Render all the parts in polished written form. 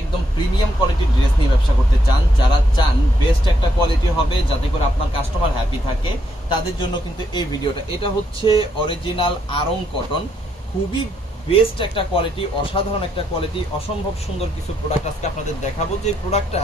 একদম প্রিমিয়াম কোয়ালিটির ড্রেস নিয়ে ব্যবসা করতে চান, যারা চান বেস্ট একটা কোয়ালিটি হবে যাতে করে আপনার কাস্টমার হ্যাপি থাকে, তাদের জন্য কিন্তু এই ভিডিওটা। এটা হচ্ছে অরিজিনাল আরং কটন, খুবই বেস্ট একটা কোয়ালিটি, অসাধারণ একটা কোয়ালিটি, অসম্ভব সুন্দর কিছু প্রোডাক্ট আজকে আপনাদের দেখাবো। যে প্রোডাক্টটা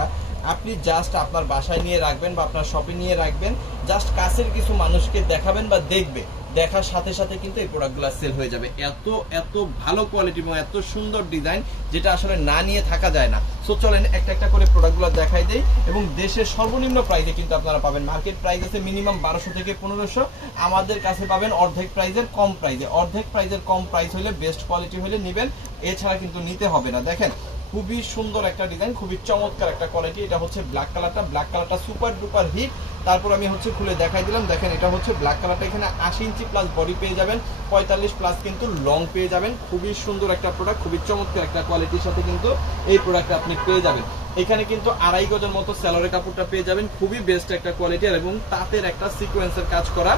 আপনি জাস্ট আপনার বাসায় নিয়ে রাখবেন বা আপনার শপে নিয়ে রাখবেন, জাস্ট কাছের কিছু মানুষকে দেখাবেন বা দেখবে, দেখার সাথে সাথে কিন্তু এই প্রোডাক্টগুলো সেল হয়ে যাবে। এত এত ভালো কোয়ালিটি এবং এত সুন্দর ডিজাইন, যেটা আসলে না নিয়ে থাকা যায় না। সো চলেন একটা একটা করে প্রোডাক্টগুলো দেখাই দেই। এবং দেশের সর্বনিম্ন প্রাইসে কিন্তু আপনারা পাবেন। মার্কেট প্রাইস আছে মিনিমাম 1200 থেকে 1500, আমাদের কাছে পাবেন অর্ধেক প্রাইজের কম প্রাইসে। অর্ধেক প্রাইজের কম প্রাইস হলে, বেস্ট কোয়ালিটি হলে নেবেন, এছাড়া কিন্তু নিতে হবে না। দেখেন খুবই সুন্দর একটা ডিজাইন, খুবই চমৎকার একটা কোয়ালিটি। এটা হচ্ছে ব্ল্যাক কালারটা, ব্ল্যাক কালারটা সুপার ডুপার হিট। তারপর আমি হচ্ছে খুলে দেখাই দিলাম। দেখেন এটা হচ্ছে ব্ল্যাক কালারটা, এখানে 80 ইঞ্চি প্লাস বডি পেয়ে যাবেন, 45 প্লাস কিন্তু লং পেয়ে যাবেন। খুবই সুন্দর একটা প্রোডাক্ট, খুবই চমৎকার একটা কোয়ালিটির সাথে কিন্তু এই প্রোডাক্টটা আপনি পেয়ে যাবেন। এখানে কিন্তু 2.5 গজের মতো স্যালোরের কাপড়টা পেয়ে যাবেন, খুবই বেস্ট একটা কোয়ালিটি। এবং তাঁতের একটা সিকোয়েন্সের কাজ করা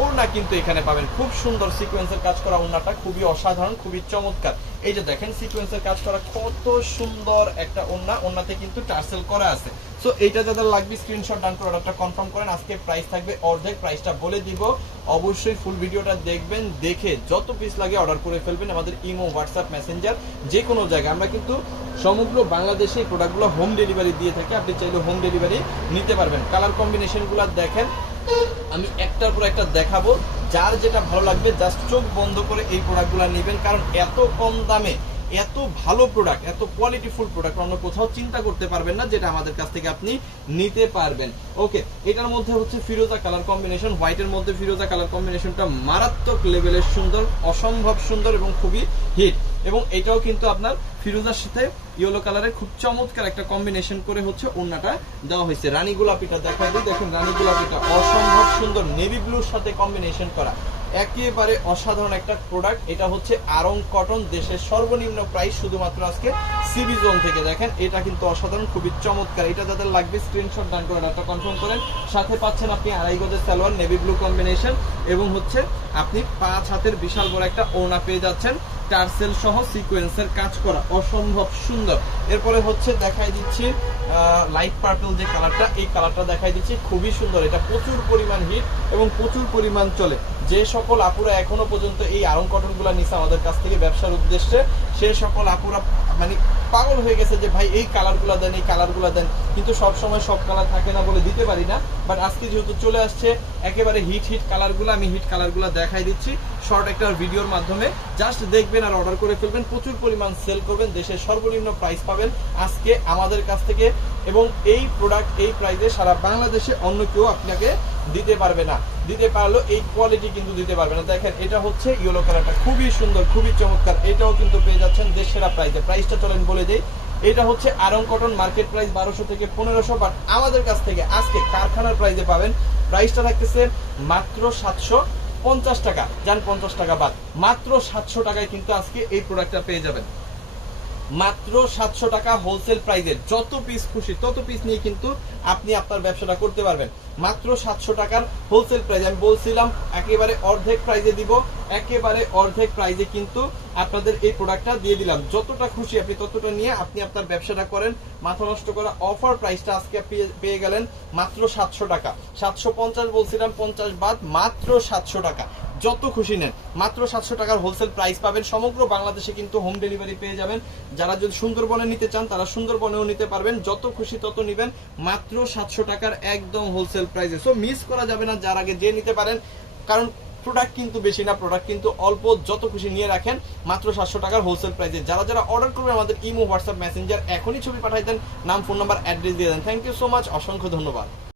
ওড়না কিন্তু এখানে পাবেন, খুব সুন্দর সিকোয়েন্সের কাজ করা ওড়নাটা, খুবই অসাধারণ, খুবই চমৎকার। এই যে দেখেন সিকোয়েন্সের কাজ করা কত সুন্দর একটা ওড়না, ওড়নাতে কিন্তু টার্সেল করা আছে। সো এইটা যাদের লাগবে স্ক্রিনশট ডান করে অর্ডারটা কনফার্ম করেন। আজকে প্রাইস থাকবে অর্ধেক, প্রাইসটা বলে দিব। অবশ্যই ফুল ভিডিওটা দেখবেন, দেখে যত পিস লাগে অর্ডার করে ফেলবেন। আমাদের ইমো, হোয়াটসঅ্যাপ, মেসেঞ্জার যে কোনো জায়গায় আমরা কিন্তু সমগ্র বাংলাদেশে এই প্রোডাক্টগুলো হোম ডেলিভারি দিয়ে থাকি। আপনি চাইলে হোম ডেলিভারি নিতে পারবেন। কালার কম্বিনেশনগুলো দেখেন, আমি একটার পর একটা দেখাবো, যার যেটা ভালো লাগবে জাস্ট চোখ বন্ধ করে এই প্রোডাক্টগুলো নেবেন। কারণ এত কম দামে এত ভালো প্রোডাক্ট, এত কোয়ালিটিফুল প্রোডাক্ট অন্য কোথাও চিন্তা করতে পারবেন না, যেটা আমাদের কাছ থেকে আপনি নিতে পারবেন। ওকে, এটার মধ্যে হচ্ছে ফিরোজা কালার কম্বিনেশন, হোয়াইটের মধ্যে ফিরোজা কালার কম্বিনেশনটা মারাত্মক লেভেলের সুন্দর, অসম্ভব সুন্দর এবং খুবই হিট। এবং এটাও কিন্তু আপনার ফিরোজার সাথে ইয়েলো কালারের খুব চমৎকার একটা কম্বিনেশন করে হচ্ছে ওড়নাটা দেওয়া হয়েছে। রানী গোলাপিটা দেখা দিই, দেখুন রানী গোলাপিটা অসম্ভব সুন্দর, নেভি ব্লুর সাথে কম্বিনেশন করা, একেবারে অসাধারণ একটা প্রোডাক্ট। এটা হচ্ছে আরং কটন, দেশের সর্বনিম্ন প্রাইস শুধুমাত্র আজকে সিবি জোন থেকে। দেখেন এটা কিন্তু অসাধারণ, খুবই চমৎকার। এটা যাদের লাগবে স্ক্রিনশট ডান করে অর্ডারটা কনফার্ম করেন। সাথে পাচ্ছেন আপনি 2.5 গজের সালোয়ার, নেভি ব্লু কম্বিনেশন, এবং হচ্ছে আপনি 5 হাতের বিশাল বড় একটা ওড়না পেয়ে যাচ্ছেন, টার্সেল সহ সিকোয়েন্সের কাজ করা, অসম্ভব সুন্দর। এরপরে হচ্ছে দেখাই দিচ্ছি লাইট পার্পল যে কালারটা, এই কালারটা দেখাই দিচ্ছি, খুবই সুন্দর। এটা প্রচুর পরিমাণ হিট এবং প্রচুর পরিমাণ চলে। যে সকল আপুরা এখনো পর্যন্ত এই আরং কটনগুলো নিচ্ছে আমাদের কাছ থেকে ব্যবসার উদ্দেশ্যে, সে সকল আপুরা মানে পাগল হয়ে গেছে যে ভাই এই কালারগুলো দেন, এই কালারগুলো দেন, কিন্তু সব সময় সব কালার থাকে না বলে দিতে পারি না। বাট আজকে যেহেতু চলে আসছে একেবারে হিট কালারগুলো, আমি হিট কালারগুলো দেখাই দিচ্ছি শর্ট একটা ভিডিওর মাধ্যমে। জাস্ট দেখবেন আর অর্ডার করে ফেলবেন, প্রচুর পরিমাণ সেল করবেন, দেশের সর্বনিম্ন প্রাইস পাবেন আজকে আমাদের কাছ থেকে। এবং এই প্রোডাক্ট এই প্রাইসে সারা বাংলাদেশে অন্য কেউ আপনাকে দিতে পারবে না, দিতে পারলেও এই কোয়ালিটি কিন্তু দিতে পারবে না। দেখেন এটা হচ্ছে ইয়েলো কালারটা, খুবই সুন্দর, খুবই চমৎকার। এটাও কিন্তু পেয়ে যাচ্ছেন দেশের প্রাইসে। প্রাইসটা চলেন বলে দেই। এটা হচ্ছে আরং কটন, মার্কেট প্রাইস 1200 থেকে 1500, বাট আমাদের কাছ থেকে আজকে কারখানার প্রাইসে পাবেন। প্রাইসটা থাকতেছে মাত্র 750 টাকা, যান 50 টাকা বাদ, মাত্র 700 টাকায় কিন্তু আজকে এই প্রোডাক্টটা পেয়ে যাবেন। মাত্র 700 টাকা হোলসেল প্রাইসে, যত পিস খুশি তত পিস নিয়ে কিন্তু আপনি আপনার ব্যবসাটা করতে পারবেন। মাত্র 700 টাকার হোলসেল প্রাইস, আমি বলছিলাম একেবারে অর্ধেক প্রাইসে দিব, একেবারে অর্ধেক প্রাইসে কিন্তু আপনাদের এই প্রোডাক্টটা দিয়ে দিলাম। যতটা খুশি আপনি ততটা নিয়ে আপনি আপনার ব্যবসাটা করেন। মাথা নষ্ট করা অফার প্রাইসটা আজকে পেয়ে গেলেন মাত্র 700 টাকা। 750 বলছিলাম, 50 বাদ, মাত্র 700 টাকা। যত খুশি নেন, মাত্র 700 টাকার হোলসেল প্রাইস পাবেন। সমগ্র বাংলাদেশে কিন্তু হোম ডেলিভারি পেয়ে যাবেন। যারা যদি সুন্দরবনে নিতে চান তারা সুন্দরবনেও নিতে পারবেন, যত খুশি তত নিবেন, মাত্র 700 টাকার একদম হোলসেল প্রাইসে। সো মিস করা যাবে না, যার আগে যে নিতে পারেন, কারণ প্রোডাক্ট কিন্তু বেশি না, প্রোডাক্ট কিন্তু অল্প, যত খুশি নিয়ে রাখেন মাত্র 700 টাকার হোলসেল প্রাইসে। যারা যারা অর্ডার করবেন আমাদের ইমো, হোয়াটসঅ্যাপ, মেসেঞ্জার এখনই ছবি পাঠাই দেন, নাম, ফোন নাম্বার, অ্যাড্রেস দিয়ে দেন। থ্যাংক ইউ সো মাচ, অসংখ্য ধন্যবাদ।